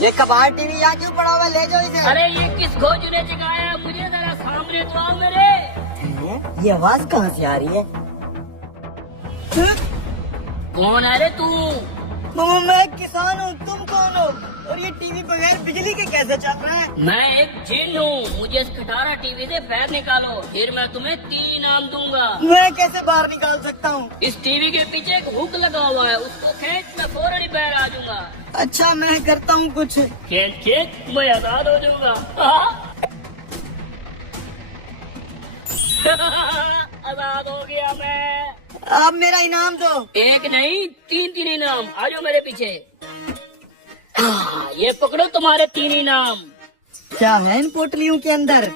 ये कबाड़ टीवी यहाँ क्यों पड़ा हुआ है? ले जाओ इसे। अरे ये किस खोज ने जगाया है? मुझे जरा सामने तो आओ मेरे। ये आवाज कहाँ से आ रही है? कौन है रे तू? मैं किसान हूँ, तुम कौन हो? और ये टीवी बगैर बिजली के कैसे चल रहा है? मैं एक जिन हूँ, मुझे इस खटारा टीवी से पैर निकालो, फिर मैं तुम्हें 3 इनाम दूंगा। मैं कैसे बाहर निकाल सकता हूँ? इस टीवी के पीछे एक हुक लगा हुआ है, उसको खींच मैं फौरन ही बाहर आ जाऊंगा। अच्छा मैं करता हूँ कुछ। खींच मैं आजाद हो जाऊंगा। आजाद हो गया मैं। अब मेरा इनाम दो। एक नहीं 3 इनाम, आ जाओ मेरे पीछे। ये पकड़ो तुम्हारे 3 इनाम। क्या है इन पोटलियों के अंदर?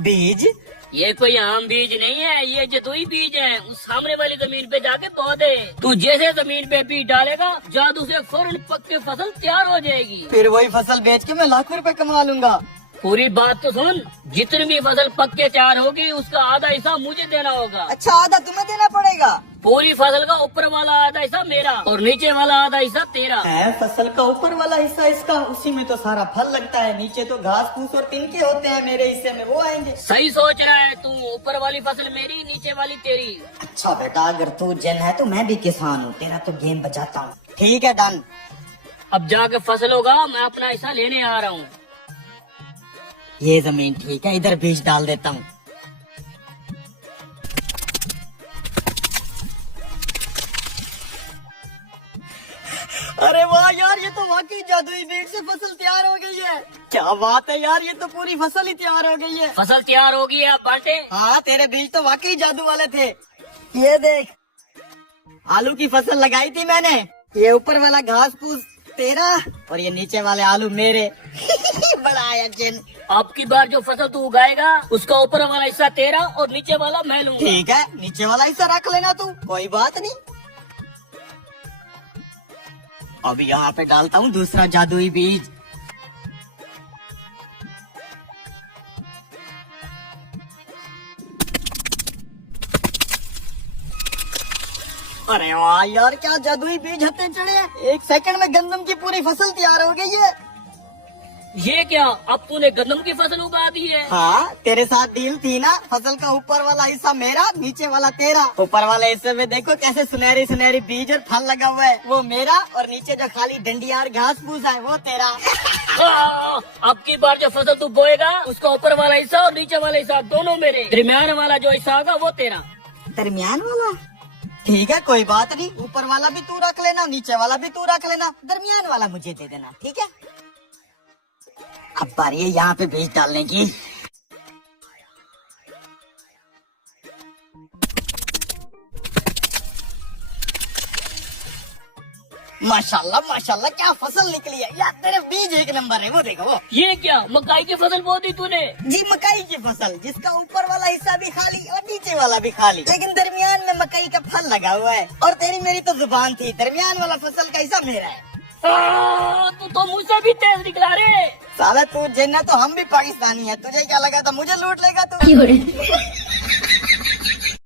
बीज? ये कोई आम बीज नहीं है, ये जतुई बीज है। उस सामने वाली जमीन पे जाके पौधे, तू जैसे जमीन पे बीज डालेगा जादू से फौरन पक्की फसल तैयार हो जाएगी। फिर वही फसल बेच के मैं लाखों रुपए कमा लूंगा। पूरी बात तो सुन, जितनी भी फसल पक के तैयार होगी उसका आधा हिस्सा मुझे देना होगा। अच्छा आधा तुम्हें देना पड़ेगा? पूरी फसल का ऊपर वाला आधा हिस्सा मेरा और नीचे वाला आधा हिस्सा तेरा। है फसल का ऊपर वाला हिस्सा इसका, उसी में तो सारा फल लगता है। नीचे तो घास फूस और तिनके होते हैं, मेरे हिस्से में वो आएंगे। सही सोच रहा है तू, ऊपर वाली फसल मेरी, नीचे वाली तेरी। अच्छा बेटा अगर तू जन है तो मैं भी किसान हूँ, तेरा तो गेम बजाता हूँ। ठीक है डन। अब जाके फसल होगा, मैं अपना हिस्सा लेने आ रहा हूँ। ये जमीन ठीक है, इधर बीज डाल देता हूँ। अरे वाह यार, ये तो वाकई जादुई बीज से फसल तैयार हो गई है। क्या बात है यार, ये तो पूरी फसल ही तैयार हो गई है। फसल तैयार होगी है, आप बांटे। हाँ तेरे बीज तो वाकई जादू वाले थे। ये देख, आलू की फसल लगाई थी मैंने। ये ऊपर वाला घास फूस तेरा और ये नीचे वाले आलू मेरे। बड़ा आया जिन। अब की बार जो फसल तू उगाएगा उसका ऊपर वाला हिस्सा तेरा और नीचे वाला मैं लूंगा। ठीक है, नीचे वाला हिस्सा रख लेना तू, कोई बात नहीं। अब यहाँ पे डालता हूँ दूसरा जादुई बीज। अरे वाह यार, क्या जादुई बीज हते चढ़े हैं। 1 सेकंड में गंदम की पूरी फसल तैयार हो गई है। ये क्या, अब तूने गंदम की फसल उगा दी है? हाँ तेरे साथ डील थी ना, फसल का ऊपर वाला हिस्सा मेरा, नीचे वाला तेरा। ऊपर वाले हिस्से में देखो कैसे सुनहरी सुनहरी बीज और फल लगा हुआ है, वो मेरा। और नीचे जो खाली डंडिया और घास फूस है वो तेरा। अब की बार जो फसल तू बोएगा उसका ऊपर वाला हिस्सा और नीचे वाला हिस्सा दोनों मेरे, दरमियान वाला जो हिस्सा होगा वो तेरा। दरमियान वाला? ठीक है कोई बात नहीं, ऊपर वाला भी तू रख लेना, नीचे वाला भी तू रख लेना, दरमियान वाला मुझे दे देना, ठीक है। अब बारी है यहाँ पे बीज डालने की। माशाल्लाह माशाल्लाह, क्या फसल निकली है यार, तेरे बीज एक नंबर है। वो देखो वो। ये क्या, मकाई की फसल बो दी तूने? जी मकई की फसल, जिसका ऊपर वाला हिस्सा भी खाली और नीचे वाला भी खाली, लेकिन दरमियान में मकई का फल लगा हुआ है। और तेरी मेरी तो जुबान थी, दरमियान वाला फसल का हिस्सा मेरा है। तू तो मुझसे भी तेज निकला रे। साला तू जिन्ना, तो हम भी पाकिस्तानी है, तुझे क्या लगा था मुझे लूट लेगा तू?